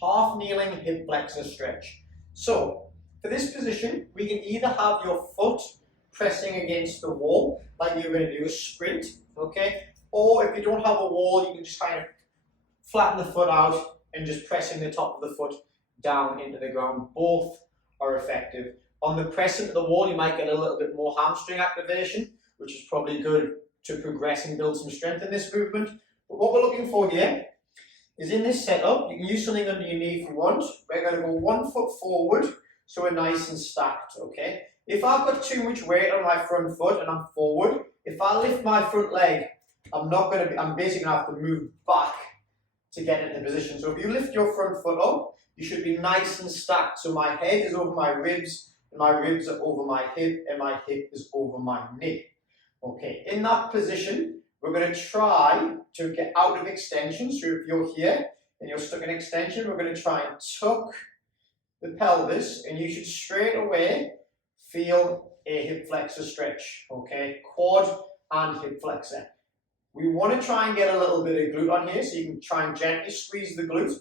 half kneeling hip flexor stretch. So for this position, we can either have your foot pressing against the wall, like you're going to do a sprint, okay? Or if you don't have a wall, you can just kind of flatten the foot out and just pressing the top of the foot down into the ground. Both are effective. On the press into the wall, you might get a little bit more hamstring activation, which is probably good to progress and build some strength in this movement. But what we're looking for here is in this setup, you can use something under your knee if you want. We're going to go 1 foot forward, so we're nice and stacked, okay? If I've got too much weight on my front foot and I'm forward, if I lift my front leg, I'm basically going to have to move back to get into position. So if you lift your front foot up, you should be nice and stacked. So my head is over my ribs, and my ribs are over my hip, and my hip is over my knee. Okay, in that position, we're going to try to get out of extension. So if you're here and you're stuck in extension, we're going to try and tuck the pelvis, and you should straight away feel a hip flexor stretch, okay? Quad and hip flexor. We want to try and get a little bit of glute on here, so you can try and gently squeeze the glute.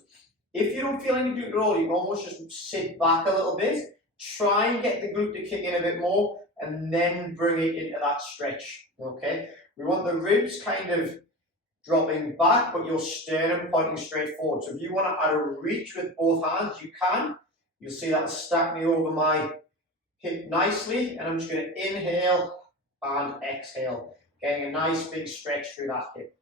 If you don't feel any glute at all, you can almost just sit back a little bit, try and get the glute to kick in a bit more, and then bring it into that stretch, okay? We want the ribs kind of dropping back, but your sternum pointing straight forward. So if you want to add a reach with both hands, you can. You'll see that'll stack me over my hip nicely, and I'm just going to inhale and exhale, getting a nice big stretch through that hip.